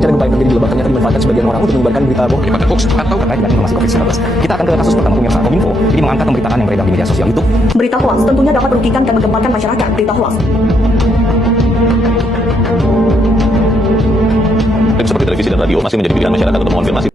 rencana gempa yang terjadi di Lebak ternyata dimanfaatkan sebagian orang untuk menyebarkan berita bohong hoax atau terkait dengan informasi COVID-19. Kita akan ke kasus pertama pemirsa. Kominfo ini mengangkat pemberitaan yang beredar di media sosial itu. Berita hoax tentunya dapat merugikan dan menggemparkan masyarakat. Berita hoax. Seperti televisi dan radio masih menjadi pilihan masyarakat untuk mengonfirmasi.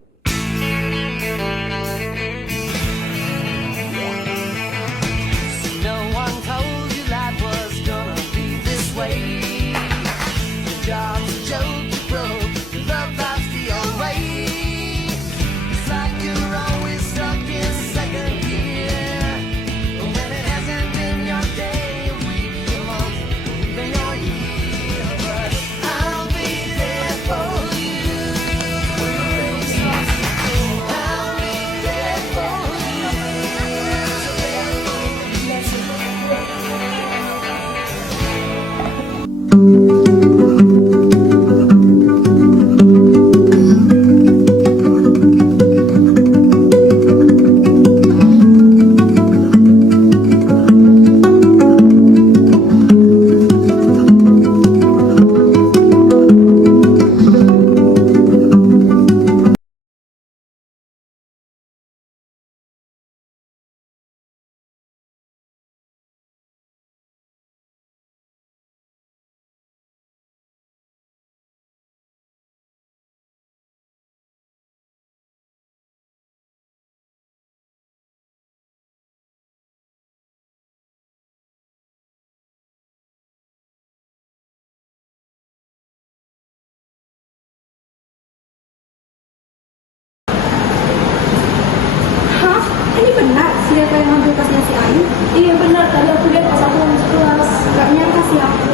Ini benar siapa yang ngambil tasnya si Ayu? Iya benar, tadi aku lihat pas aku masuk kelas. Gak nyangka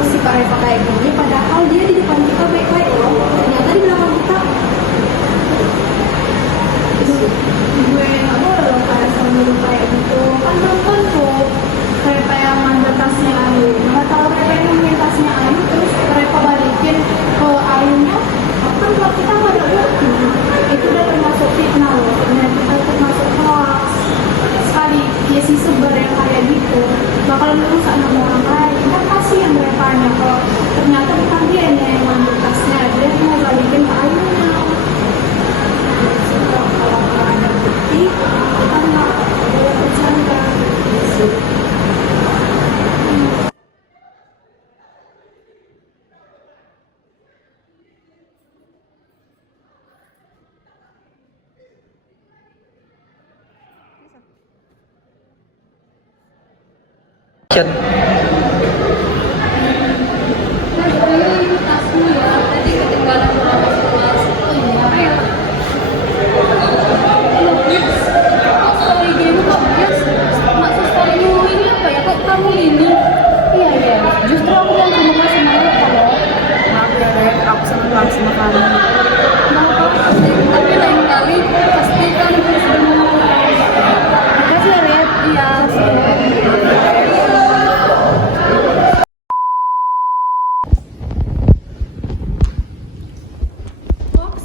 si Pak Reva kayak gini, padahal dia di depan kita baik-baik loh. Ternyata di belakang kita. Gue gak boleh loh kayak sama kayak gitu. Kan nonton tuh Reva yang ngambil tasnya Ayu. Gak tau Reva yang ngambil tasnya Ayu, terus Reva balikin ke Ayunya. Kan kalau kita gak ada bukti, itu udah termasuk fitnah loh. Ternyata kita termasuk hoax. Sekali dia sih sebar yang kayak gitu bakalan merusak nama orang lain. Kan kasihan Revanya kalau ternyata bukan dia yang ngambil tasnya, dia mau balikin ke Ayunya. Kalau nggak ada bukti kita nggak boleh bercanda.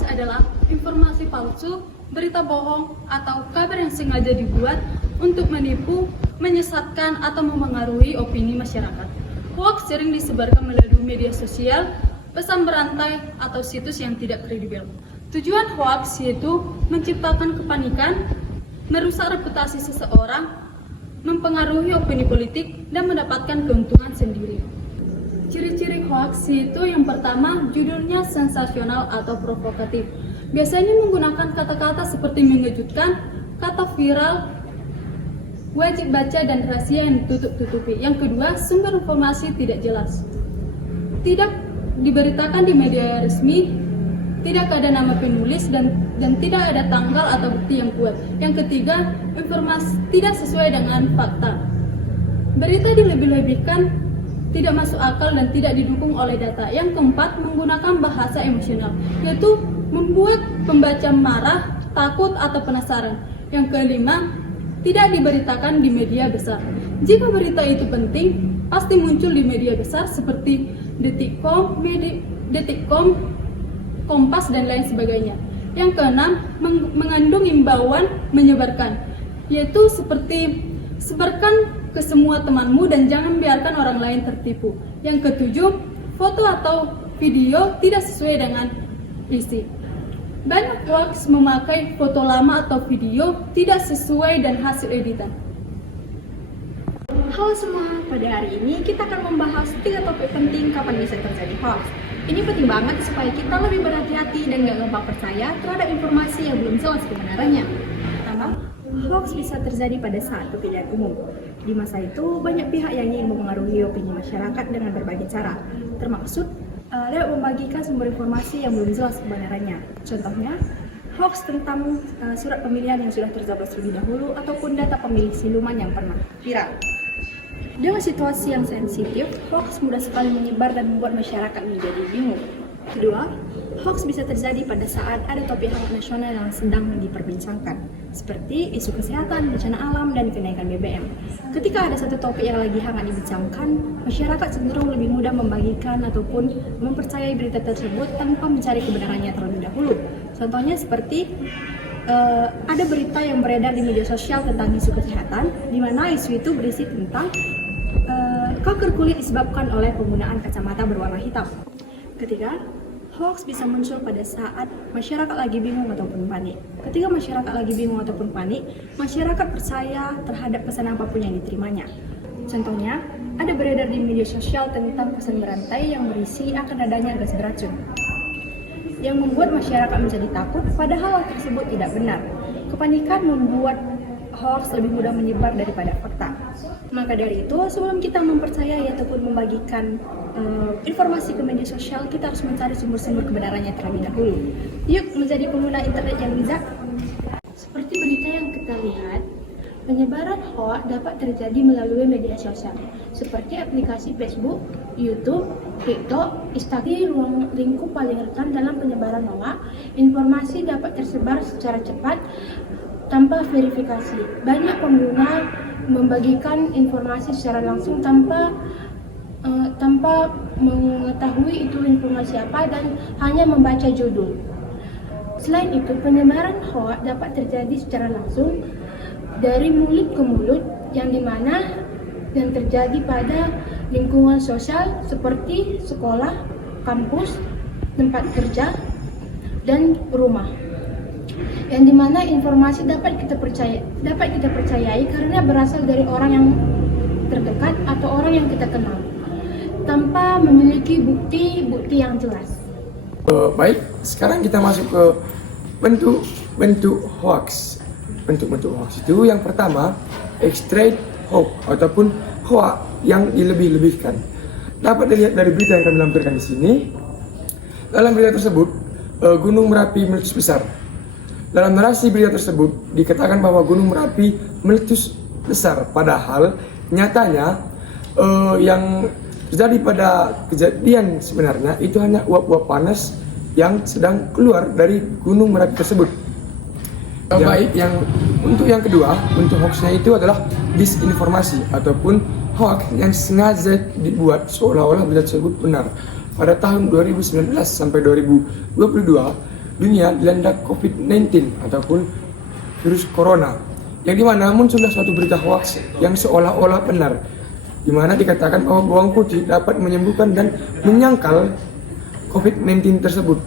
Adalah informasi palsu, berita bohong, atau kabar yang sengaja dibuat untuk menipu, menyesatkan, atau memengaruhi opini masyarakat. Hoax sering disebarkan melalui media sosial, pesan berantai, atau situs yang tidak kredibel. Tujuan hoax yaitu menciptakan kepanikan, merusak reputasi seseorang, mempengaruhi opini politik, dan mendapatkan keuntungan sendiri. Ciri-ciri hoax itu yang pertama, judulnya sensasional atau provokatif. Biasanya menggunakan kata-kata seperti mengejutkan, kata viral, wajib baca dan rahasia yang ditutup-tutupi. Yang kedua, sumber informasi tidak jelas. Tidak diberitakan di media resmi, tidak ada nama penulis dan tidak ada tanggal atau bukti yang kuat. Yang ketiga, informasi tidak sesuai dengan fakta. Berita dilebih-lebihkan, tidak masuk akal dan tidak didukung oleh data. Yang keempat, menggunakan bahasa emosional, yaitu membuat pembaca marah, takut, atau penasaran. Yang kelima, tidak diberitakan di media besar. Jika berita itu penting, pasti muncul di media besar seperti Detikcom, Kompas, dan lain sebagainya. Yang keenam, mengandung imbauan menyebarkan, yaitu seperti sebarkan ke semua temanmu dan jangan biarkan orang lain tertipu. Yang ketujuh, foto atau video tidak sesuai dengan Isi. Banyak hoax memakai foto lama atau video tidak sesuai dan hasil editan. Halo semua, pada hari ini kita akan membahas 3 topik penting kapan bisa terjadi hoax. Ini penting banget supaya kita lebih berhati-hati dan gak gampang percaya terhadap informasi yang belum jelas kebenarannya. Pertama, hoax bisa terjadi pada saat pemilihan umum. Di masa itu, banyak pihak yang ingin mempengaruhi opini masyarakat dengan berbagai cara, termaksud dapat membagikan sumber informasi yang belum jelas kebenarannya. Contohnya, hoax tentang surat pemilihan yang sudah tercoblos terlebih dahulu ataupun data pemilih siluman yang pernah viral. Dengan situasi yang sensitif, hoax mudah sekali menyebar dan membuat masyarakat menjadi bingung. Kedua, hoax bisa terjadi pada saat ada topik hangat nasional yang sedang diperbincangkan, seperti isu kesehatan, bencana alam, dan kenaikan BBM. Ketika ada satu topik yang lagi hangat dibincangkan, masyarakat cenderung lebih mudah membagikan ataupun mempercayai berita tersebut tanpa mencari kebenarannya terlebih dahulu. Contohnya seperti ada berita yang beredar di media sosial tentang isu kesehatan, di mana isu itu berisi tentang kanker kulit disebabkan oleh penggunaan kacamata berwarna hitam. Ketiga, hoax bisa muncul pada saat masyarakat lagi bingung ataupun panik. Ketika masyarakat lagi bingung ataupun panik, masyarakat percaya terhadap pesan apapun yang diterimanya. Contohnya, ada beredar di media sosial tentang pesan berantai yang berisi akan adanya gas beracun, yang membuat masyarakat menjadi takut padahal hal tersebut tidak benar. Kepanikan membuat hoax lebih mudah menyebar daripada fakta. Maka dari itu, sebelum kita mempercayai ataupun membagikan informasi ke media sosial, kita harus mencari sumber-sumber kebenarannya terlebih dahulu. Yuk menjadi pengguna internet yang bijak. Seperti berita yang kita lihat, penyebaran hoax dapat terjadi melalui media sosial, seperti aplikasi Facebook, YouTube, TikTok, Instagram. Ruang lingkup paling rentan dalam penyebaran hoax, informasi dapat tersebar secara cepat tanpa verifikasi. Banyak pengguna membagikan informasi secara langsung tanpa mengetahui itu informasi apa dan hanya membaca judul. Selain itu, penyebaran hoax dapat terjadi secara langsung dari mulut ke mulut, yang dimana yang terjadi pada lingkungan sosial seperti sekolah, kampus, tempat kerja, dan rumah. Yang dimana informasi dapat kita percayai karena berasal dari orang yang terdekat atau orang yang kita kenal, tanpa memiliki bukti yang jelas. Baik, sekarang kita masuk ke bentuk-bentuk hoax. Bentuk-bentuk hoax itu yang pertama, extreme hoax ataupun hoax yang dilebih-lebihkan. Dapat dilihat dari berita yang kami lampirkan di sini. Dalam berita tersebut, Gunung Merapi meletus besar. Dalam narasi berita tersebut dikatakan bahwa Gunung Merapi meletus besar, padahal nyatanya yang terjadi pada kejadian sebenarnya itu hanya uap-uap panas yang sedang keluar dari Gunung Merapi tersebut. Untuk yang kedua, bentuk hoaxnya itu adalah disinformasi ataupun hoax yang sengaja dibuat seolah-olah berita tersebut benar. Pada tahun 2019 sampai 2022, dunia dilanda COVID-19 ataupun virus corona, yang dimana muncullah suatu berita hoax yang seolah-olah benar, dimana dikatakan bahwa bawang putih dapat menyembuhkan dan menyangkal COVID-19 tersebut.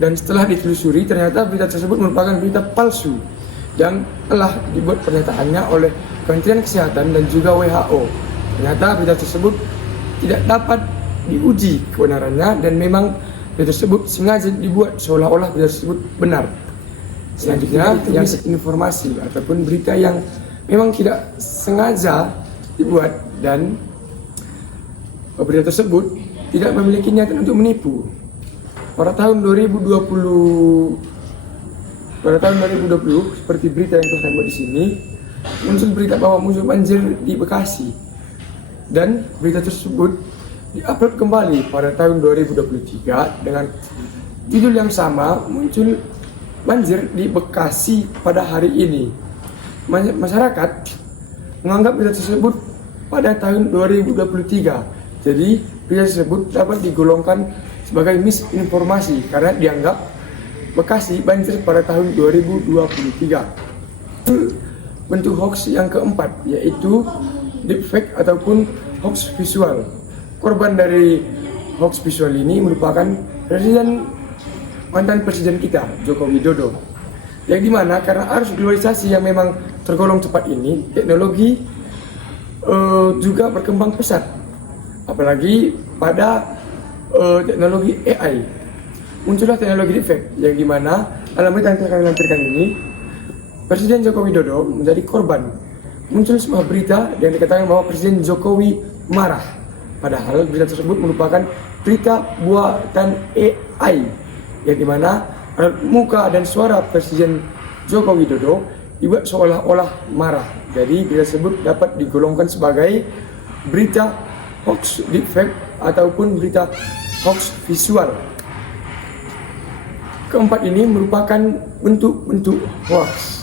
Dan setelah ditelusuri, ternyata berita tersebut merupakan berita palsu yang telah dibuat pernyataannya oleh Kementerian Kesehatan dan juga WHO. Ternyata berita tersebut tidak dapat diuji kebenarannya dan memang berita tersebut sengaja dibuat seolah-olah berita tersebut benar. Selanjutnya, yang informasi ataupun berita yang memang tidak sengaja dibuat dan berita tersebut tidak memiliki niatan untuk menipu. Pada tahun 2020, seperti berita yang telah saya buat di sini, muncul berita bahwa muncul banjir di Bekasi, dan berita tersebut diupload kembali pada tahun 2023 dengan judul yang sama, muncul banjir di Bekasi pada hari ini. Masyarakat menganggap berita tersebut pada tahun 2023. Jadi berita tersebut dapat digolongkan sebagai misinformasi karena dianggap Bekasi banjir pada tahun 2023. Bentuk hoax yang keempat yaitu deepfake ataupun hoax visual. Korban dari hoax visual ini merupakan presiden mantan presiden kita, Joko Widodo. Yang dimana karena arus globalisasi yang memang tergolong cepat ini, teknologi juga berkembang pesat. Apalagi pada teknologi AI. Muncullah teknologi deepfake yang dimana dalam berita yang kami lampirkan ini, Presiden Joko Widodo menjadi korban. Muncul sebuah berita yang dikatakan bahwa Presiden Jokowi marah. Padahal berita tersebut merupakan berita buatan AI yang dimana muka dan suara Presiden Joko Widodo dibuat seolah-olah marah. Jadi berita tersebut dapat digolongkan sebagai berita hoax deepfake ataupun berita hoax visual. Keempat ini merupakan bentuk-bentuk hoax.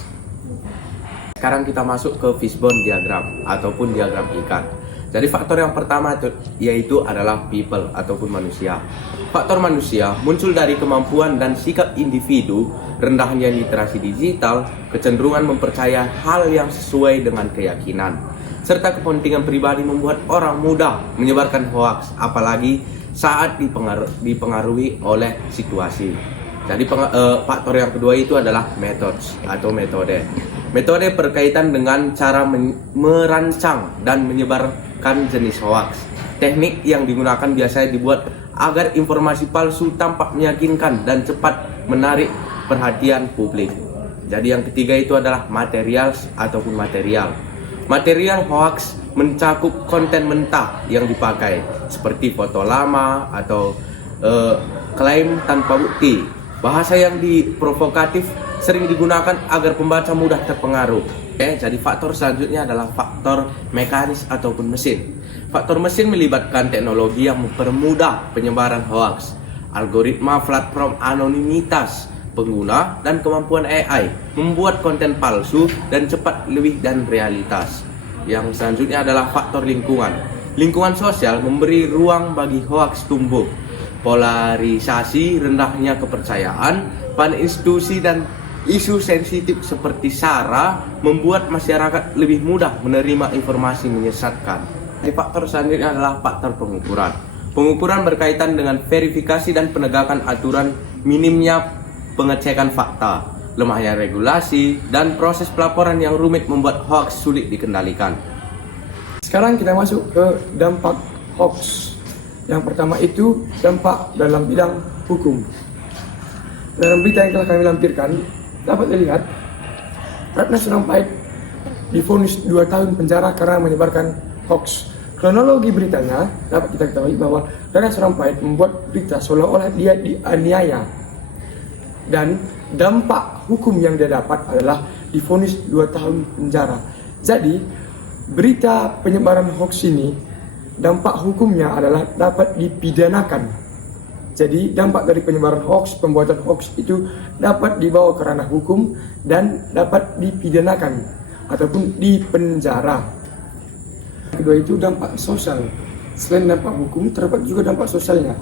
Sekarang kita masuk ke fishbone diagram ataupun diagram ikan. Jadi faktor yang pertama yaitu adalah people ataupun manusia. Faktor manusia muncul dari kemampuan dan sikap individu, rendahnya literasi digital, kecenderungan mempercaya hal yang sesuai dengan keyakinan, serta kepentingan pribadi membuat orang mudah menyebarkan hoaks, apalagi saat dipengaruhi oleh situasi. Jadi faktor yang kedua itu adalah methods atau metode. Metode berkaitan dengan cara merancang dan menyebarkan jenis hoaks. Teknik yang digunakan biasanya dibuat agar informasi palsu tampak meyakinkan dan cepat menarik perhatian publik. Jadi yang ketiga itu adalah material ataupun material. Material hoaks mencakup konten mentah yang dipakai seperti foto lama atau klaim tanpa bukti. Bahasa yang diprovokatif sering digunakan agar pembaca mudah terpengaruh. Jadi faktor selanjutnya adalah faktor mekanis ataupun mesin. Faktor mesin melibatkan teknologi yang mempermudah penyebaran hoaks, algoritma platform anonimitas pengguna, dan kemampuan AI membuat konten palsu dan cepat lebih dan realitas. Yang selanjutnya adalah faktor lingkungan. Lingkungan sosial memberi ruang bagi hoaks tumbuh. Polarisasi, rendahnya kepercayaan pada institusi dan isu sensitif seperti SARA membuat masyarakat lebih mudah menerima informasi menyesatkan. Faktor selanjutnya adalah faktor pengukuran. Pengukuran berkaitan dengan verifikasi dan penegakan aturan, minimnya pengecekan fakta, lemahnya regulasi, dan proses pelaporan yang rumit membuat hoaks sulit dikendalikan. Sekarang kita masuk ke dampak hoax. Yang pertama itu dampak dalam bidang hukum. Dalam berita yang telah kami lampirkan, dapat dilihat Ratna Sarumpait divonis 2 tahun penjara karena menyebarkan hoax. Kronologi beritanya dapat kita ketahui bahwa Ratna Sarumpait membuat berita seolah-olah dia dianiaya. Dan dampak hukum yang dia dapat adalah divonis 2 tahun penjara. Jadi, berita penyebaran hoax ini dampak hukumnya adalah dapat dipidanakan. Jadi dampak dari penyebaran hoax, pembuatan hoax itu dapat dibawa ke ranah hukum dan dapat dipidanakan ataupun dipenjara. Kedua itu dampak sosial. Selain dampak hukum, terdapat juga dampak sosialnya.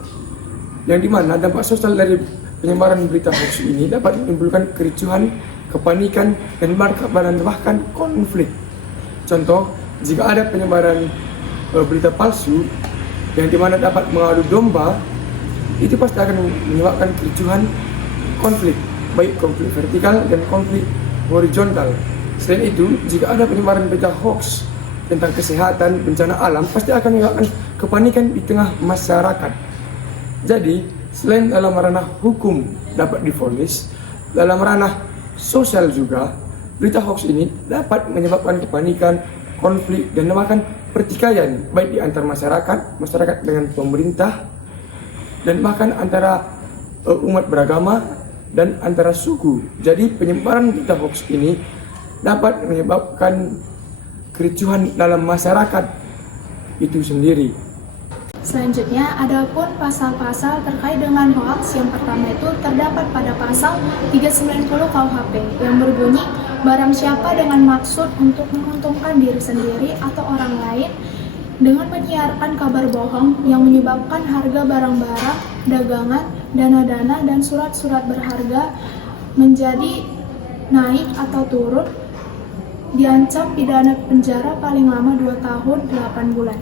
Yang dimana dampak sosial dari penyebaran berita hoax ini dapat menimbulkan kericuhan, kepanikan, dan bahkan konflik. Contoh, jika ada penyebaran berita palsu yang dimana dapat mengadu domba, itu pasti akan menyebabkan kericuhan, konflik, baik konflik vertikal dan konflik horizontal. Selain itu, jika ada penyebaran berita hoax tentang kesehatan, bencana alam, pasti akan menyebabkan kepanikan di tengah masyarakat. Jadi, selain dalam ranah hukum dapat divonis, dalam ranah sosial juga, berita hoax ini dapat menyebabkan kepanikan, konflik, dan bahkan pertikaian baik di antar masyarakat dengan pemerintah, dan bahkan antara umat beragama dan antara suku. Jadi penyebaran berita hoax ini dapat menyebabkan kericuhan dalam masyarakat itu sendiri. Selanjutnya, adapun pasal-pasal terkait dengan hoaks, yang pertama itu terdapat pada pasal 390 KUHP yang berbunyi, barang siapa dengan maksud untuk menguntungkan diri sendiri atau orang lain dengan menyiarkan kabar bohong yang menyebabkan harga barang-barang, dagangan, dana-dana, dan surat-surat berharga menjadi naik atau turun, diancam pidana penjara paling lama 2 tahun 8 bulan.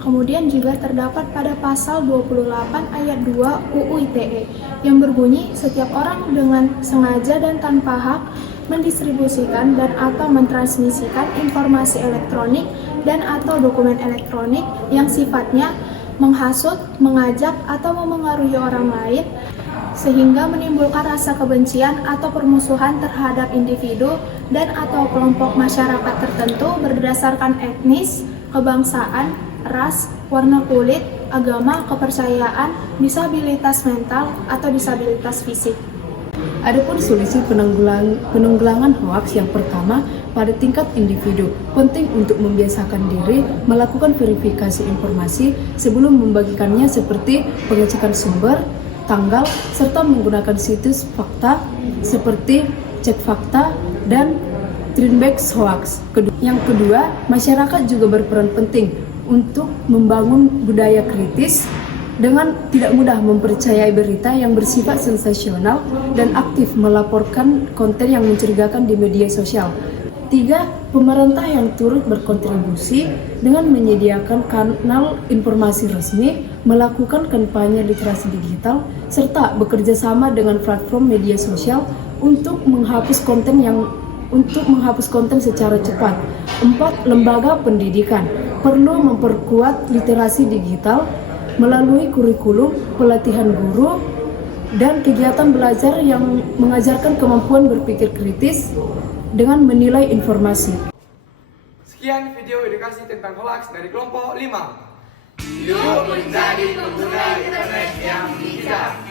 Kemudian juga terdapat pada pasal 28 ayat 2 UU ITE yang berbunyi setiap orang dengan sengaja dan tanpa hak mendistribusikan dan atau mentransmisikan informasi elektronik dan atau dokumen elektronik yang sifatnya menghasut, mengajak, atau memengaruhi orang lain sehingga menimbulkan rasa kebencian atau permusuhan terhadap individu dan atau kelompok masyarakat tertentu berdasarkan etnis, kebangsaan, ras, warna kulit, agama, kepercayaan, disabilitas mental, atau disabilitas fisik. Adapun solusi penanggulangan hoaks yang pertama pada tingkat individu, penting untuk membiasakan diri melakukan verifikasi informasi sebelum membagikannya seperti pengecekan sumber, tanggal, serta menggunakan situs fakta seperti Cek Fakta dan Trinbex Hoax. Yang kedua, masyarakat juga berperan penting untuk membangun budaya kritis dengan tidak mudah mempercayai berita yang bersifat sensasional dan aktif melaporkan konten yang mencurigakan di media sosial. 3. Pemerintah yang turut berkontribusi dengan menyediakan kanal informasi resmi, melakukan kampanye literasi digital, serta bekerja sama dengan platform media sosial untuk menghapus konten secara cepat. 4. Lembaga pendidikan perlu memperkuat literasi digital melalui kurikulum, pelatihan guru, dan kegiatan belajar yang mengajarkan kemampuan berpikir kritis dengan menilai informasi. Sekian video edukasi tentang hoax dari kelompok 5. Yuk menjadi pengguna internet yang bijak.